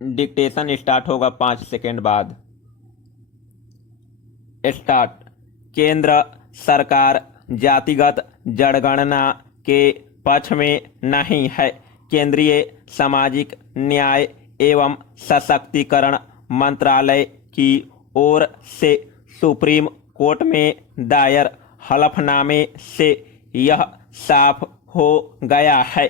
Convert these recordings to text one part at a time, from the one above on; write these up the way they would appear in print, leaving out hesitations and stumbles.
Dictation start होगा 5 second बाद। Start. केंद्र सरकार जातिगत जनगणना के पक्ष में नहीं है। केंद्रीय सामाजिक न्याय एवं सशक्तिकरण मंत्रालय की ओर से सुप्रीम कोर्ट में दायर हलफनामे से यह साफ हो गया है।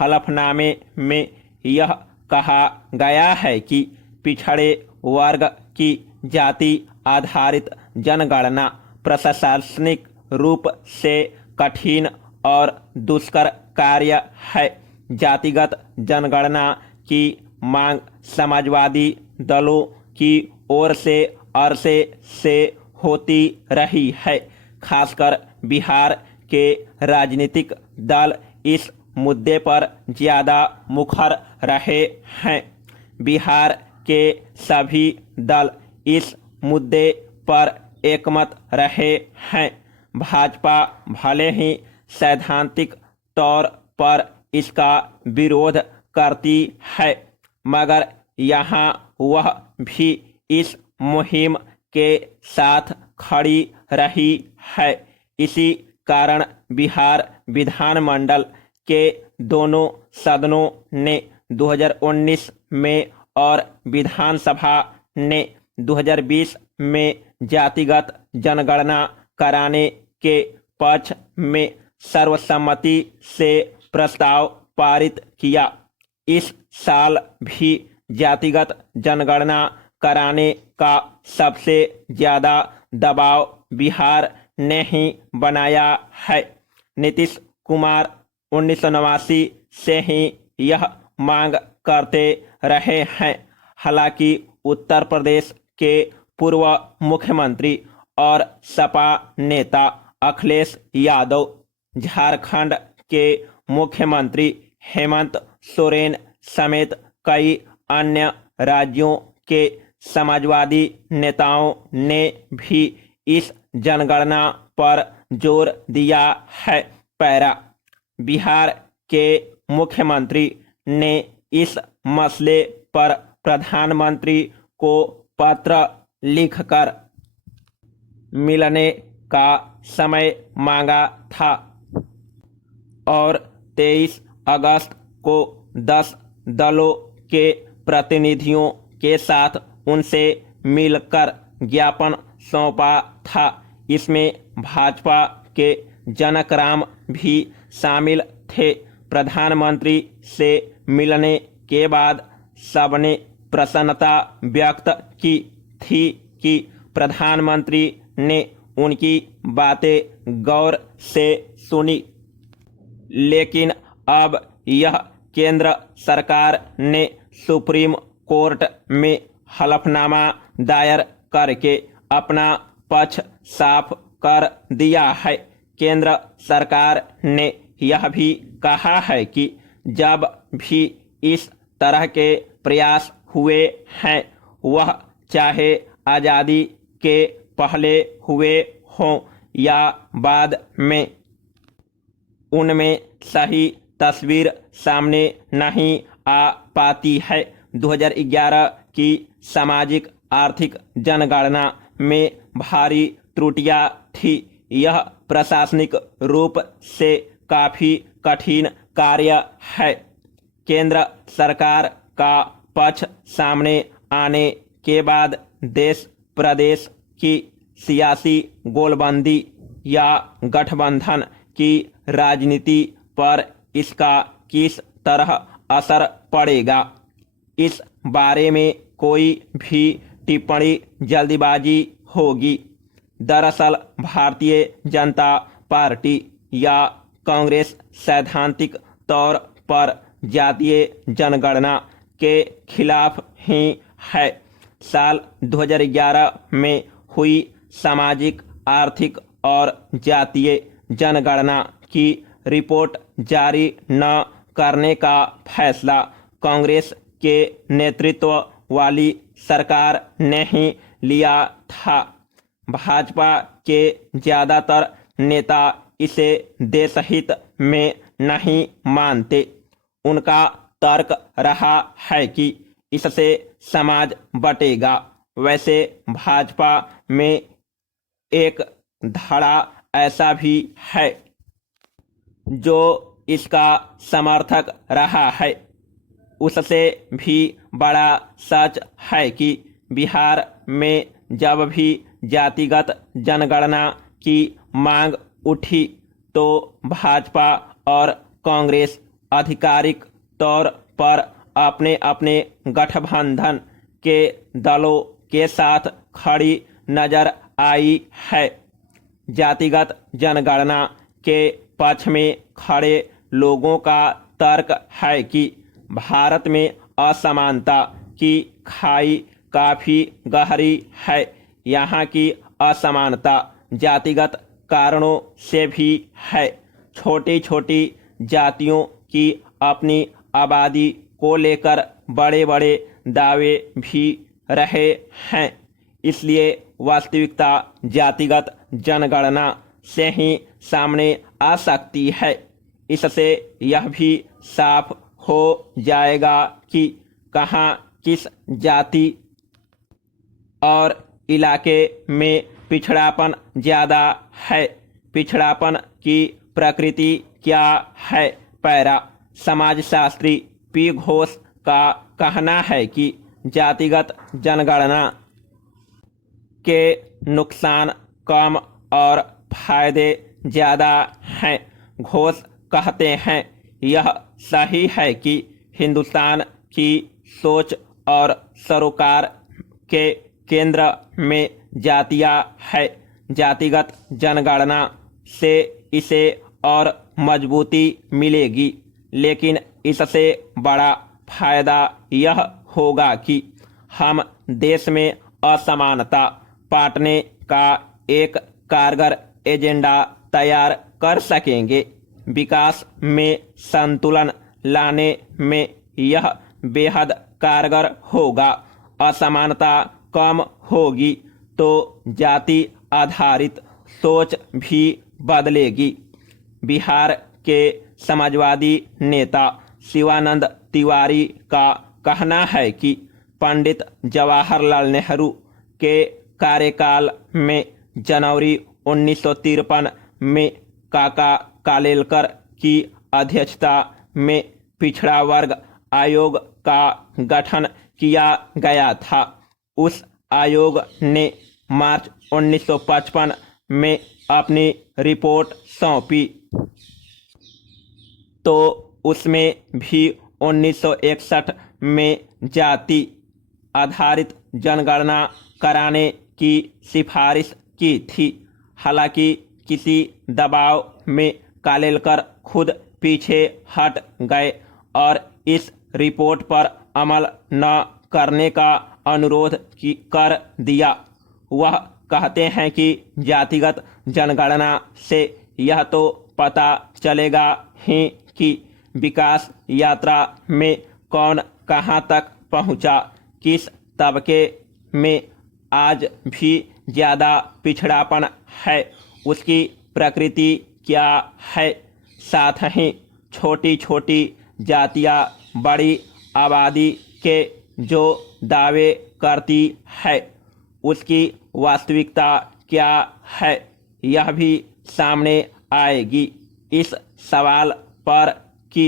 हलफनामे में यह कहा गया है कि पिछड़े वर्ग की जाति आधारित जनगणना प्रशासनिक रूप से कठिन और दुष्कर कार्य है। जातिगत जनगणना की मांग समाजवादी दलों की ओर से अरसे से होती रही है। खासकर बिहार के राजनीतिक दल इस मुद्दे पर ज़्यादा मुखर रहे हैं। बिहार के सभी दल इस मुद्दे पर एकमत रहे हैं। भाजपा भले ही सैद्धांतिक तौर पर इसका विरोध करती है, मगर यहाँ वह भी इस मुहिम के साथ खड़ी रही है। इसी कारण बिहार विधानमंडल के दोनों सदनों ने 2019 में और विधानसभा ने 2020 में जातिगत जनगणना कराने के पक्ष में सर्वसम्मति से प्रस्ताव पारित किया। इस साल भी जातिगत जनगणना कराने का सबसे ज़्यादा दबाव बिहार ने ही बनाया है। नीतीश कुमार 1989 से ही यह मांग करते रहे हैं। हालांकि उत्तर प्रदेश के पूर्व मुख्यमंत्री और सपा नेता अखिलेश यादव, झारखंड के मुख्यमंत्री हेमंत सोरेन समेत कई अन्य राज्यों के समाजवादी नेताओं ने भी इस जनगणना पर जोर दिया है। पैरा। बिहार के मुख्यमंत्री ने इस मसले पर प्रधानमंत्री को पत्र लिखकर मिलने का समय मांगा था और 23 अगस्त को 10 दलों के प्रतिनिधियों के साथ उनसे मिलकर ज्ञापन सौंपा था। इसमें भाजपा के जनक राम भी शामिल थे। प्रधानमंत्री से मिलने के बाद सबने प्रसन्नता व्यक्त की थी कि प्रधानमंत्री ने उनकी बातें गौर से सुनी। लेकिन अब यह केंद्र सरकार ने सुप्रीम कोर्ट में हलफनामा दायर करके अपना पक्ष साफ कर दिया है। केंद्र सरकार ने यह भी कहा है कि जब भी इस तरह के प्रयास हुए हैं, वह चाहे आज़ादी के पहले हुए हों या बाद में, उनमें सही तस्वीर सामने नहीं आ पाती है। 2011 की सामाजिक आर्थिक जनगणना में भारी त्रुटियां थी। यह प्रशासनिक रूप से काफ़ी कठिन कार्य है। केंद्र सरकार का पक्ष सामने आने के बाद देश प्रदेश की सियासी गोलबंदी या गठबंधन की राजनीति पर इसका किस तरह असर पड़ेगा, इस बारे में कोई भी टिप्पणी जल्दबाजी होगी। दरअसल भारतीय जनता पार्टी या कांग्रेस सैद्धांतिक तौर पर जातीय जनगणना के खिलाफ ही है। साल 2011 में हुई सामाजिक आर्थिक और जातीय जनगणना की रिपोर्ट जारी न करने का फैसला कांग्रेस के नेतृत्व वाली सरकार ने ही लिया था। भाजपा के ज़्यादातर नेता इसे देशहित में नहीं मानते। उनका तर्क रहा है कि इससे समाज बटेगा। वैसे भाजपा में एक धड़ा ऐसा भी है जो इसका समर्थक रहा है। उससे भी बड़ा सच है कि बिहार में जब भी जातिगत जनगणना की मांग उठी तो भाजपा और कांग्रेस आधिकारिक तौर पर अपने अपने गठबंधन के दलों के साथ खड़ी नजर आई है। जातिगत जनगणना के पक्ष में खड़े लोगों का तर्क है कि भारत में असमानता की खाई काफी गहरी है। यहाँ की असमानता जातिगत कारणों से भी है। छोटी छोटी जातियों की अपनी आबादी को लेकर बड़े बड़े दावे भी रहे हैं। इसलिए वास्तविकता जातिगत जनगणना से ही सामने आ सकती है। इससे यह भी साफ हो जाएगा कि कहाँ किस जाति और इलाके में पिछड़ापन ज़्यादा है। पिछड़ापन की प्रकृति क्या है? पैरा समाजशास्त्री पी घोष का कहना है कि जातिगत जनगणना के नुकसान कम और फायदे ज़्यादा हैं। घोष कहते हैं यह सही है कि हिंदुस्तान की सोच और सरोकार के केंद्र में जातियां है। जातिगत जनगणना से इसे और मजबूती मिलेगी, लेकिन इससे बड़ा फायदा यह होगा कि हम देश में असमानता पाटने का एक कारगर एजेंडा तैयार कर सकेंगे। विकास में संतुलन लाने में यह बेहद कारगर होगा। असमानता कम होगी तो जाति आधारित सोच भी बदलेगी। बिहार के समाजवादी नेता शिवानंद तिवारी का कहना है कि पंडित जवाहरलाल नेहरू के कार्यकाल में जनवरी 1953 में काका कालेलकर की अध्यक्षता में पिछड़ा वर्ग आयोग का गठन किया गया था। उस आयोग ने मार्च 1955 में अपनी रिपोर्ट सौंपी तो उसमें भी 1961 में जाति आधारित जनगणना कराने की सिफारिश की थी। हालांकि किसी दबाव में कालेलकर खुद पीछे हट गए और इस रिपोर्ट पर अमल न करने का अनुरोध कर दिया। वह कहते हैं कि जातिगत जनगणना से यह तो पता चलेगा ही कि विकास यात्रा में कौन कहाँ तक पहुँचा, किस तबके में आज भी ज़्यादा पिछड़ापन है, उसकी प्रकृति क्या है। साथ ही छोटी छोटी जातियाँ बड़ी आबादी के जो दावे करती है उसकी वास्तविकता क्या है, यह भी सामने आएगी। इस सवाल पर कि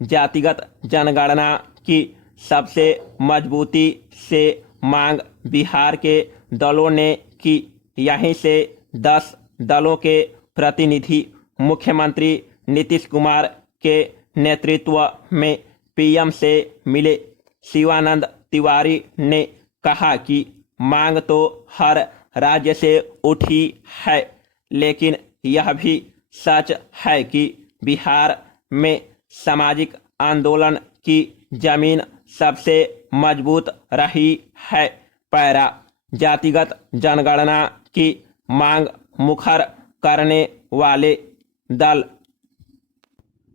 जातिगत जनगणना की सबसे मजबूती से मांग बिहार के दलों ने की। यहीं से 10 दलों के प्रतिनिधि मुख्यमंत्री नीतीश कुमार के नेतृत्व में पीएम से मिले। शिवानंद तिवारी ने कहा कि मांग तो हर राज्य से उठी है, लेकिन यह भी सच है कि बिहार में सामाजिक आंदोलन की जमीन सबसे मजबूत रही है। पैरा जातिगत जनगणना की मांग मुखर करने वाले दल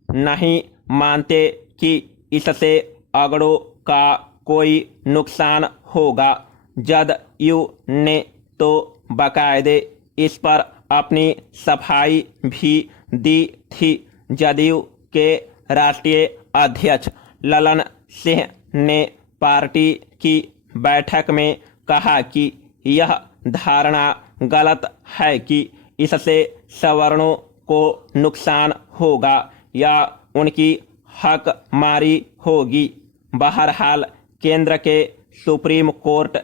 नहीं मानते कि इससे अगड़ों का कोई नुकसान होगा। जदयू ने तो बाकायदे इस पर अपनी सफाई भी दी थी। जदयू के राष्ट्रीय अध्यक्ष ललन सिंह ने पार्टी की बैठक में कहा कि यह धारणा गलत है कि इससे सवर्णों को नुकसान होगा या उनकी हकमारी होगी। बहरहाल केंद्र के सुप्रीम कोर्ट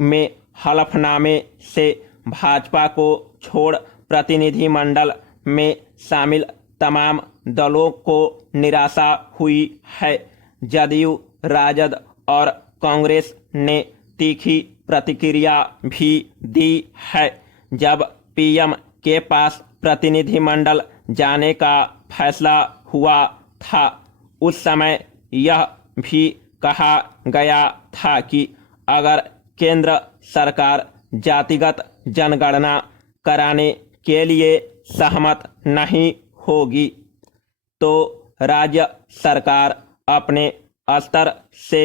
में हलफनामे से भाजपा को छोड़ प्रतिनिधिमंडल में शामिल तमाम दलों को निराशा हुई है। जदयू, राजद और कांग्रेस ने तीखी प्रतिक्रिया भी दी है। जब पीएम के पास प्रतिनिधिमंडल जाने का फैसला हुआ था, उस समय यह भी कहा गया था कि अगर केंद्र सरकार जातिगत जनगणना कराने के लिए सहमत नहीं होगी तो राज्य सरकार अपने स्तर से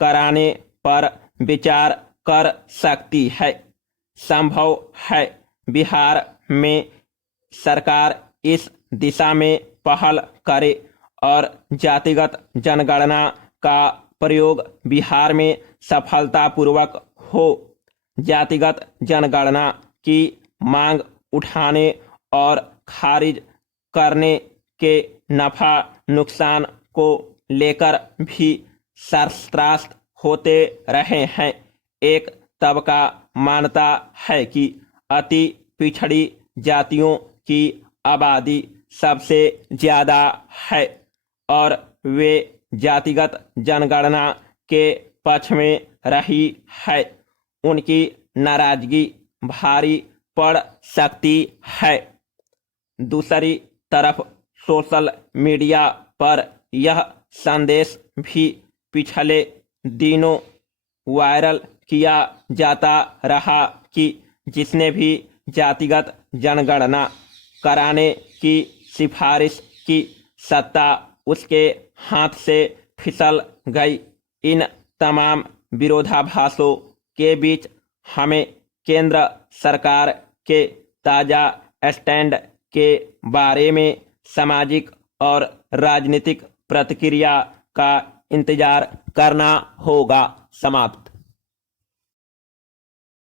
कराने पर विचार कर सकती है। संभव है बिहार में सरकार इस दिशा में पहल करे और जातिगत जनगणना का प्रयोग बिहार में सफलतापूर्वक हो। जातिगत जनगणना की मांग उठाने और खारिज करने के नफा नुकसान को लेकर भी शस्त्रास्त्र होते रहे हैं। एक तबका मानता है कि अति पिछड़ी जातियों की आबादी सबसे ज्यादा है और वे जातिगत जनगणना के पक्ष में रही है। उनकी नाराजगी भारी पड़ सकती है। दूसरी तरफ सोशल मीडिया पर यह संदेश भी पिछले दिनों वायरल किया जाता रहा कि जिसने भी जातिगत जनगणना कराने की सिफारिश की, सत्ता उसके हाथ से फिसल गई। इन तमाम विरोधाभासों के बीच हमें केंद्र सरकार के ताजा स्टैंड के बारे में सामाजिक और राजनीतिक प्रतिक्रिया का इंतजार करना होगा। समाप्त।